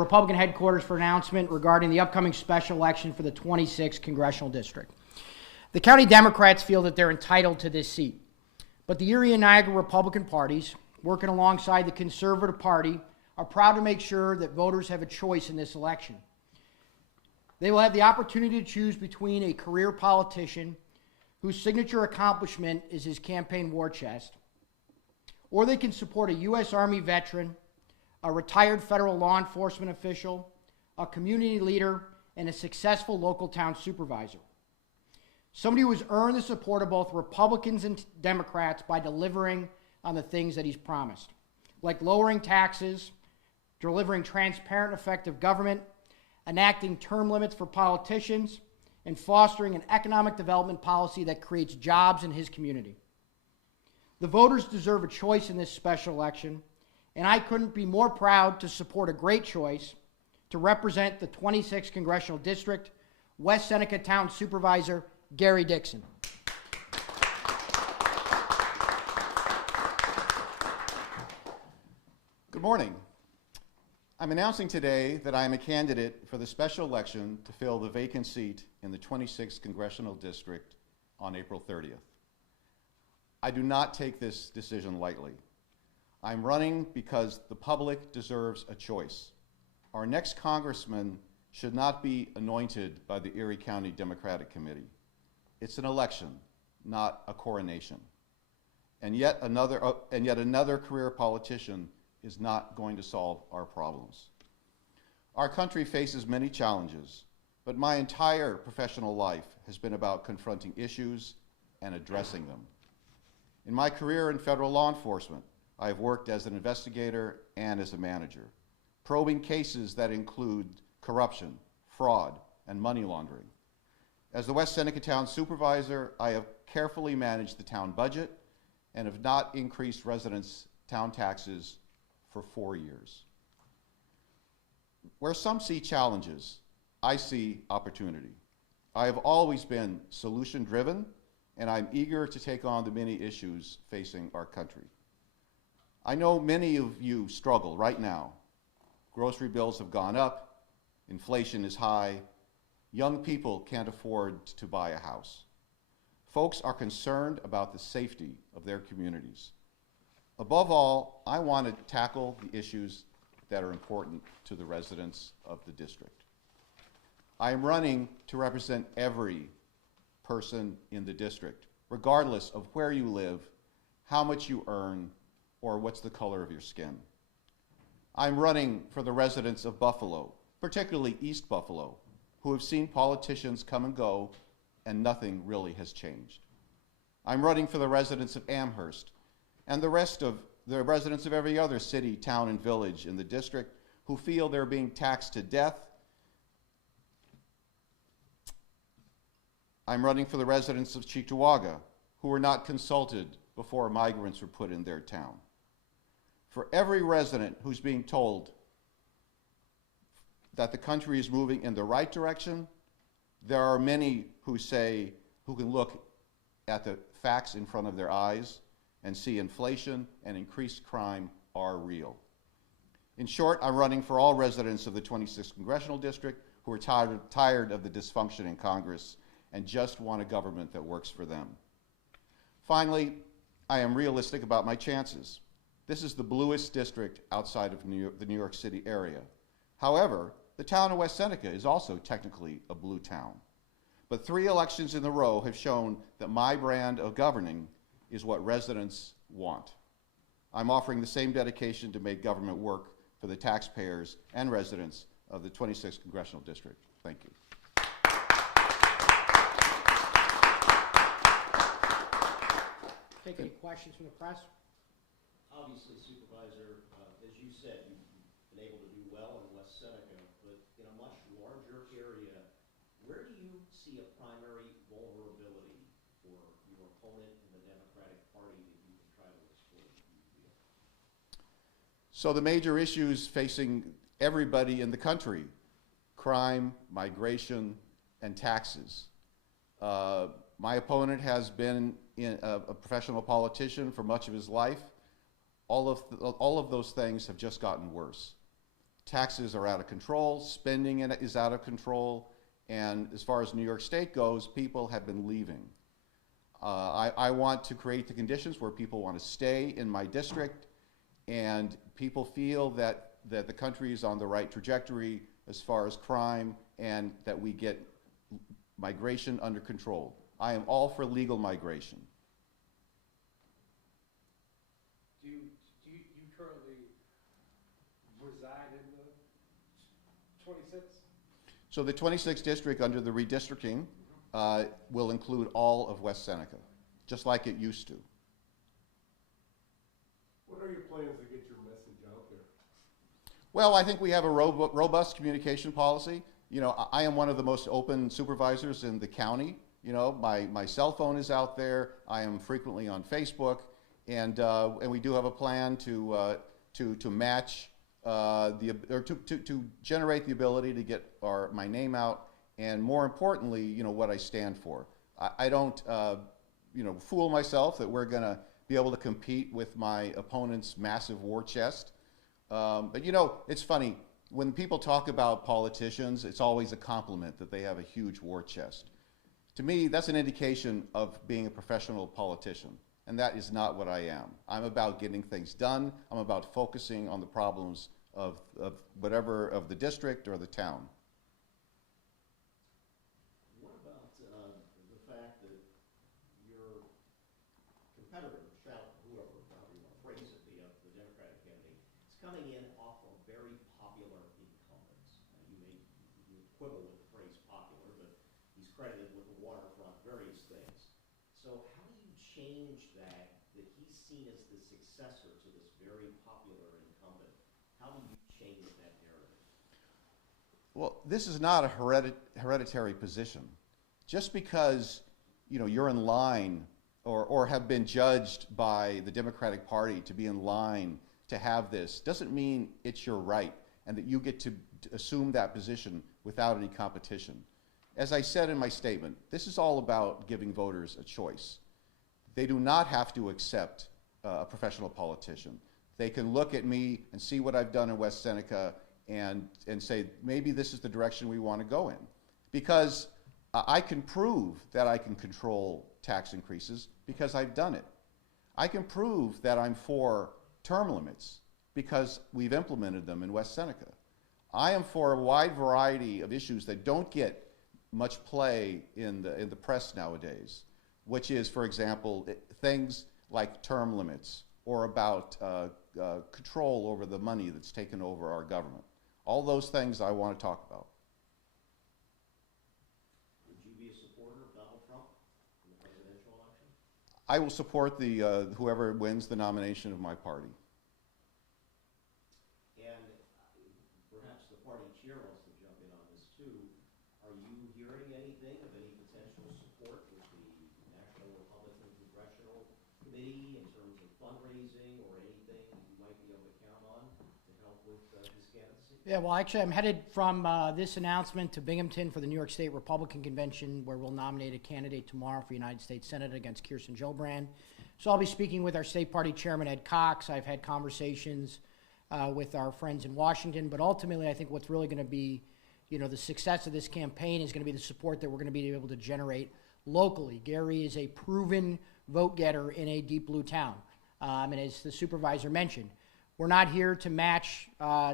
Republican headquarters for announcement regarding the upcoming special election for the 26th Congressional District. The county Democrats feel that they're entitled to this seat, but the Erie and Niagara Republican parties, working alongside the Conservative Party, are proud to make sure that voters have a choice in this election. They will have the opportunity to choose between a career politician whose signature accomplishment is his campaign war chest, or they can support a U.S. Army veteran, a retired federal law enforcement official, a community leader, and a successful local town supervisor. Somebody who has earned the support of both Republicans and Democrats by delivering on the things that he's promised, like lowering taxes, delivering transparent, effective government, enacting term limits for politicians, and fostering an economic development policy that creates jobs in his community. The voters deserve a choice in this special election, and I couldn't be more proud to support a great choice to represent the 26th Congressional District, West Seneca Town Supervisor, Gary Dixon. Good morning. I'm announcing today that I am a candidate for the special election to fill the vacant seat in the 26th Congressional District on April 30th. I do not take this decision lightly. I'm running because the public deserves a choice. Our next congressman should not be anointed by the Erie County Democratic Committee. It's an election, not a coronation. And yet another career politician is not going to solve our problems. Our country faces many challenges, but my entire professional life has been about confronting issues and addressing them. In my career in federal law enforcement, I have worked as an investigator and as a manager, probing cases that include corruption, fraud, and money laundering. As the West Seneca Town Supervisor, I have carefully managed the town budget and have not increased residents' town taxes for 4 years. Where some see challenges, I see opportunity. I have always been solution-driven, and I'm eager to take on the many issues facing our country. I know many of you struggle right now. Grocery bills have gone up, inflation is high, young people can't afford to buy a house. Folks are concerned about the safety of their communities. Above all, I want to tackle the issues that are important to the residents of the district. I am running to represent every person in the district, regardless of where you live, how much you earn, or what's the color of your skin. I'm running for the residents of Buffalo, particularly East Buffalo, who have seen politicians come and go and nothing really has changed. I'm running for the residents of Amherst and the rest of the residents of every other city, town, and village in the district who feel they're being taxed to death. I'm running for the residents of Cheektowaga who were not consulted before migrants were put in their town. For every resident who's being told that the country is moving in the right direction, there are many who can look at the facts in front of their eyes and see inflation and increased crime are real. In short, I'm running for all residents of the 26th Congressional District who are tired of the dysfunction in Congress and just want a government that works for them. Finally, I am realistic about my chances. This is the bluest district outside of the New York City area. However, the town of West Seneca is also technically a blue town. But 3 elections in a row have shown that my brand of governing is what residents want. I'm offering the same dedication to make government work for the taxpayers and residents of the 26th Congressional District. Thank you. Take any questions from the press? Obviously, Supervisor, as you said, you've been able to do well in West Seneca, but in a much larger area, where do you see a primary vulnerability for your opponent in the Democratic Party that you can try to exploit? So the major issues facing everybody in the country: crime, migration, and taxes. My opponent has been a professional politician for much of his life. All of those things have just gotten worse. taxes are out of control, spending is out of control, and as far as New York State goes, people have been leaving. I want to create the conditions where people want to stay in my district, and people feel that the country is on the right trajectory as far as crime, and that we get migration under control. I am all for legal migration. Do you currently reside in the 26th? So the 26th district under the redistricting will include all of West Seneca, just like it used to. What are your plans to get your message out there? Well, I think we have a robust communication policy. You know, I am one of the most open supervisors in the county. You know, my cell phone is out there. I am frequently on Facebook, and we do have a plan to match to generate the ability to get my name out, and more importantly, you know, what I stand for. I don't you know, fool myself that we're going to be able to compete with my opponent's massive war chest. But you know, it's funny, when people talk about politicians, it's always a compliment that they have a huge war chest. To me, that's an indication of being a professional politician, and that is not what I am. I'm about getting things done. I'm about focusing on the problems of the district or the town. What about the fact that your competitor, whoever you want to phrase it, the Democratic candidate, is coming in off of very popular incumbents? You quibble with the phrase popular, but he's credited with the waterfront, various things. So how do you change that he's seen as the successor to this very popular incumbent? How do you change that narrative? Well, this is not a hereditary position. Just because, you know, you're in line or have been judged by the Democratic Party to be in line to have this doesn't mean it's your right and that you get to assume that position without any competition. As I said in my statement, this is all about giving voters a choice. They do not have to accept a professional politician. They can look at me and see what I've done in West Seneca and say, maybe this is the direction we want to go in. Because I can prove that I can control tax increases because I've done it. I can prove that I'm for term limits because we've implemented them in West Seneca. I am for a wide variety of issues that don't get much play in the press nowadays, which is, for example, things like term limits or about control over the money that's taken over our government. All those things I want to talk about. Would you be a supporter of Donald Trump in the presidential election? I will support whoever wins the nomination of my party. And perhaps the party chair wants to jump in on this too. Are you hearing anything of any potential support with the National Republican Congressional Committee in terms of fundraising or anything that you might be able to count on to help with his candidacy? Yeah, well, actually, I'm headed from this announcement to Binghamton for the New York State Republican Convention, where we'll nominate a candidate tomorrow for United States Senate against Kirsten Gillibrand. So I'll be speaking with our state party chairman, Ed Cox. I've had conversations with our friends in Washington, but ultimately, I think what's really going to be, you know, the success of this campaign is going to be the support that we're going to be able to generate locally. Gary is a proven vote getter in a deep blue town, and as the supervisor mentioned, we're not here to match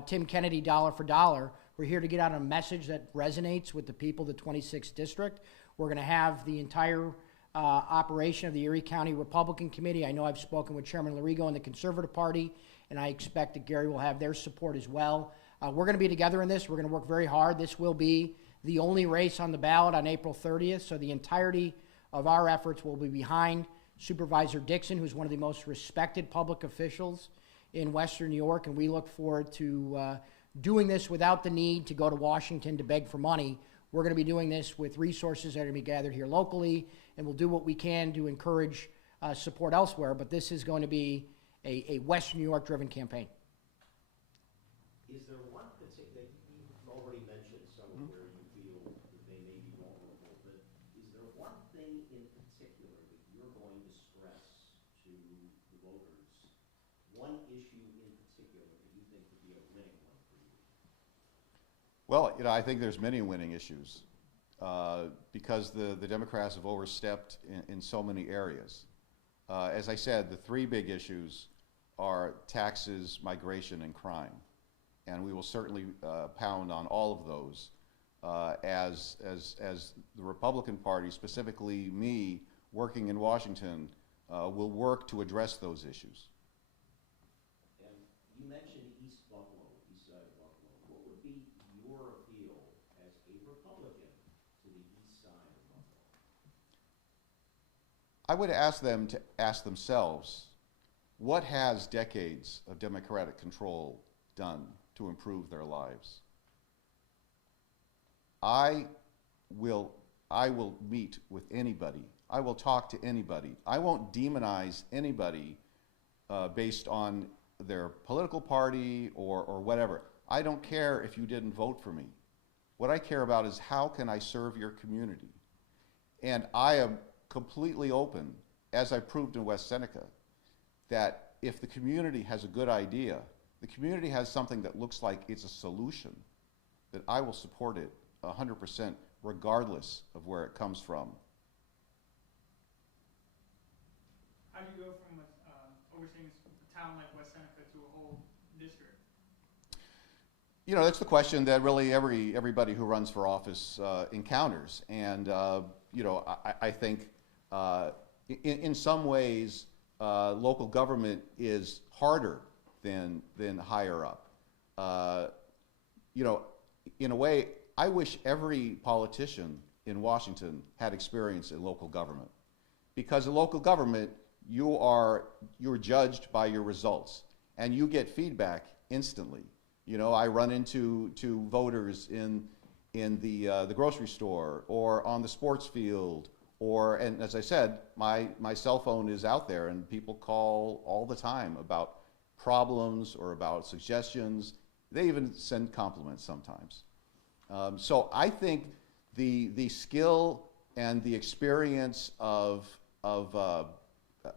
Tim Kennedy dollar for dollar. We're here to get out a message that resonates with the people of the 26th District. We're going to have the entire operation of the Erie County Republican Committee. I know I've spoken with Chairman Larigo and the Conservative Party, and I expect that Gary will have their support as well. We're going to be together in this. We're going to work very hard. This will be the only race on the ballot on April 30th, so the entirety of our efforts will be behind Supervisor Dixon, who's one of the most respected public officials in Western New York, and we look forward to doing this without the need to go to Washington to beg for money. We're going to be doing this with resources that are going to be gathered here locally, and we'll do what we can to encourage support elsewhere, but this is going to be a Western New York-driven campaign. Is there one particular, you've already mentioned some of where you feel that they may be vulnerable, but is there one thing in particular that you're going to stress to the voters, one issue in particular that you think would be a winning one for you? Well, I think there's many winning issues because the Democrats have overstepped in so many areas. As I said, the three big issues are taxes, migration, and crime. And we will certainly pound on all of those as the Republican Party, specifically me, working in Washington, will work to address those issues. And you mentioned East Buffalo, east side of Buffalo. What would be your appeal as a Republican to the east side of Buffalo? I would ask them to ask themselves, what has decades of Democratic control done to improve their lives? I will meet with anybody. I will talk to anybody. I won't demonize anybody based on their political party or whatever. I don't care if you didn't vote for me. What I care about is how can I serve your community? And I am completely open, as I proved in West Seneca, that if the community has a good idea, the community has something that looks like it's a solution, that I will support it 100% regardless of where it comes from. How do you go from overseeing a town like West Seneca to a whole district? That's the question that really everybody who runs for office encounters. And, I think in some ways, local government is harder than higher up. In a way, I wish every politician in Washington had experience in local government, because in local government you're judged by your results and you get feedback instantly. I run into voters in the grocery store or on the sports field, and as I said, my cell phone is out there and people call all the time about problems or about suggestions. They even send compliments sometimes. So I think the skill and the experience of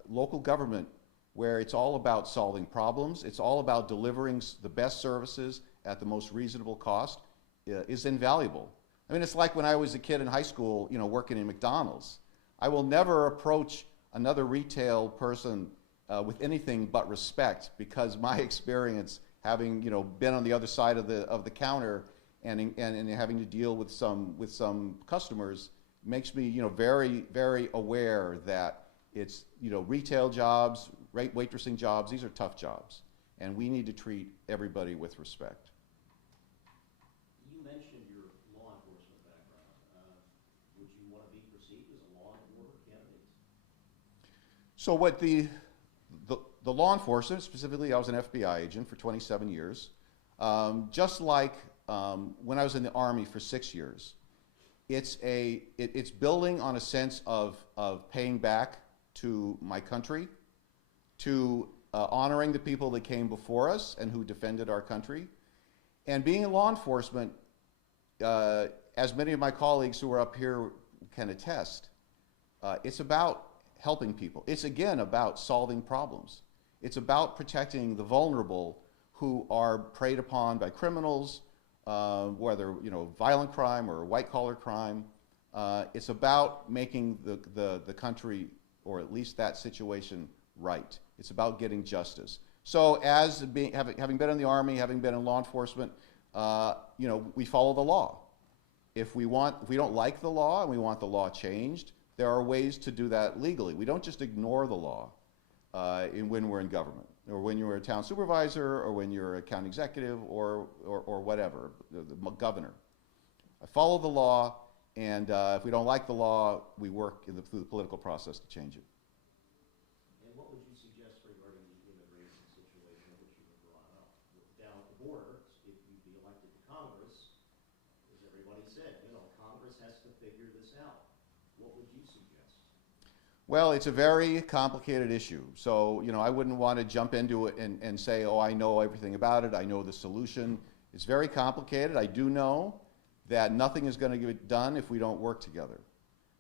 local government, where it's all about solving problems, it's all about delivering the best services at the most reasonable cost, is invaluable. I mean, it's like when I was a kid in high school, working in McDonald's. I will never approach another retail person with anything but respect, because my experience, having been on the other side of the counter and having to deal with some customers, makes me very, very aware that it's retail jobs, waitressing jobs. These are tough jobs, and we need to treat everybody with respect. You mentioned your law enforcement background. Would you want to be perceived as a law and order candidate? So what the law enforcement, specifically, I was an FBI agent for 27 years. Just like when I was in the Army for 6 years, it's building on a sense of paying back to my country, to honoring the people that came before us and who defended our country. And being in law enforcement, as many of my colleagues who are up here can attest, it's about helping people. It's again about solving problems. It's about protecting the vulnerable who are preyed upon by criminals, whether violent crime or white-collar crime. It's about making the country, or at least that situation, right. It's about getting justice. So having been in the Army, having been in law enforcement, we follow the law. If we don't like the law and we want the law changed, there are ways to do that legally. We don't just ignore the law when we're in government, or when you're a town supervisor, or when you're a county executive, or whatever, the governor. I follow the law, and if we don't like the law, we work through the political process to change it. And what would you suggest regarding the immigration situation which you were brought up? Down at the border, if you'd be elected to Congress, as everybody said, Congress has to figure this out. What would you suggest? Well, it's a very complicated issue. So, I wouldn't want to jump into it and say, oh, I know everything about it, I know the solution. It's very complicated. I do know that nothing is going to get done if we don't work together.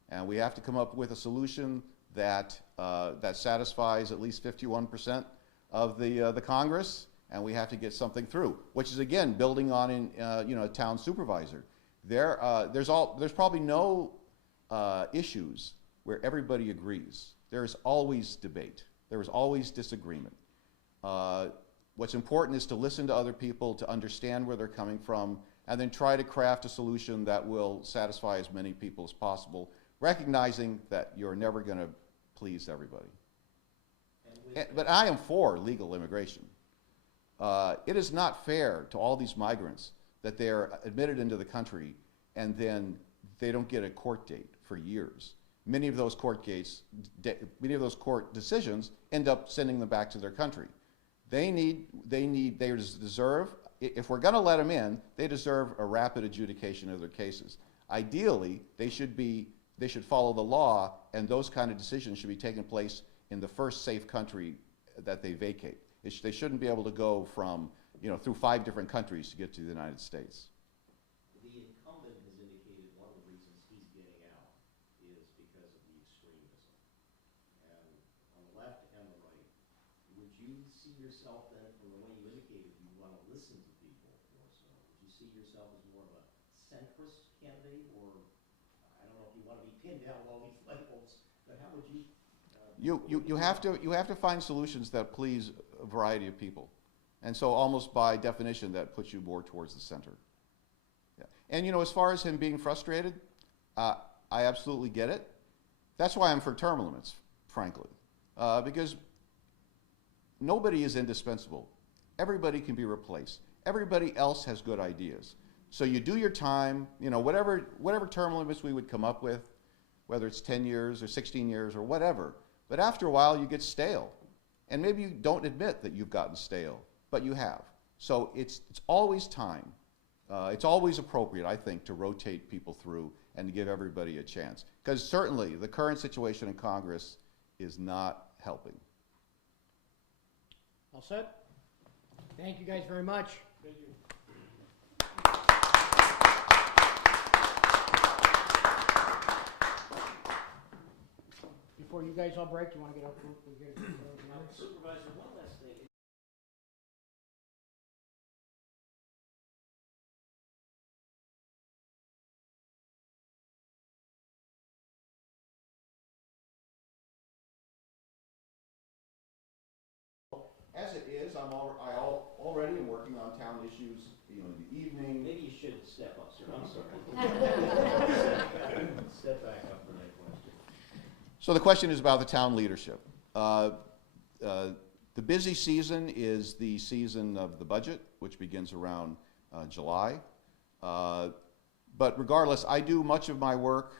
And we have to come up with a solution that satisfies at least 51% of the Congress, and we have to get something through, which is, again, building on a town supervisor. There's probably no issues where everybody agrees. There's always debate. There is always disagreement. What's important is to listen to other people, to understand where they're coming from, and then try to craft a solution that will satisfy as many people as possible, recognizing that you're never going to please everybody. But I am for legal immigration. It is not fair to all these migrants that they're admitted into the country and then they don't get a court date for years. Many of those court decisions end up sending them back to their country. They deserve, if we're going to let them in, they deserve a rapid adjudication of their cases. Ideally, they should follow the law, and those kind of decisions should be taking place in the first safe country that they vacate. They shouldn't be able to go from, through 5 different countries to get to the United States. The incumbent has indicated one of the reasons he's getting out is because of the extremism. And on the left and the right, would you see yourself then, from the way you indicated, you want to listen to people more so? Would you see yourself as more of a centrist candidate, or I don't know if you want to be pinned down with all these labels, but how would you? You have to find solutions that please a variety of people, and so almost by definition that puts you more towards the center. Yeah. And as far as him being frustrated, I absolutely get it. That's why I'm for term limits, frankly, because nobody is indispensable. Everybody can be replaced. Everybody else has good ideas. So you do your time, whatever term limits we would come up with, whether it's 10 years or 16 years or whatever. But after a while, you get stale. And maybe you don't admit that you've gotten stale, but you have. So it's always time. It's always appropriate, I think, to rotate people through and to give everybody a chance. Because certainly the current situation in Congress is not helping. All set? Thank you guys very much. Thank you. Before you guys all break, do you want to get up? Supervisor, one last thing. As it is, I already am working on town issues, in the evening. Maybe you should step up, sir. I'm sorry. Step back up for that question. So the question is about the town leadership. The busy season is the season of the budget, which begins around July. But regardless, I do much of my work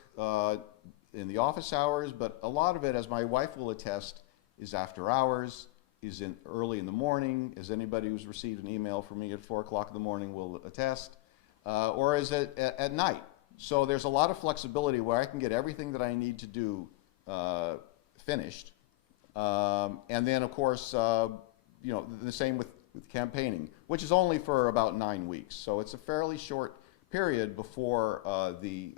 in the office hours, but a lot of it, as my wife will attest, is after hours, is early in the morning, as anybody who's received an email from me at 4 o'clock in the morning will attest, or is it at night. So there's a lot of flexibility where I can get everything that I need to do finished. And then, of course, the same with campaigning, which is only for about 9 weeks. So it's a fairly short period before the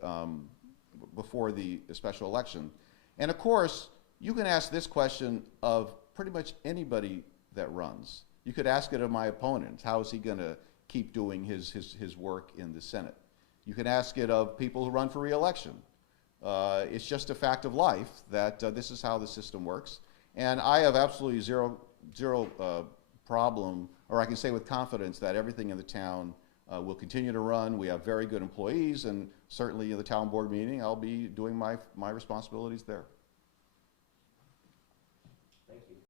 special election. And of course, you can ask this question of pretty much anybody that runs. You could ask it of my opponent. How is he going to keep doing his work in the Senate? You can ask it of people who run for re-election. It's just a fact of life that this is how the system works. And I have absolutely zero problem, or I can say with confidence that everything in the town will continue to run. We have very good employees, and certainly in the town board meeting, I'll be doing my responsibilities there.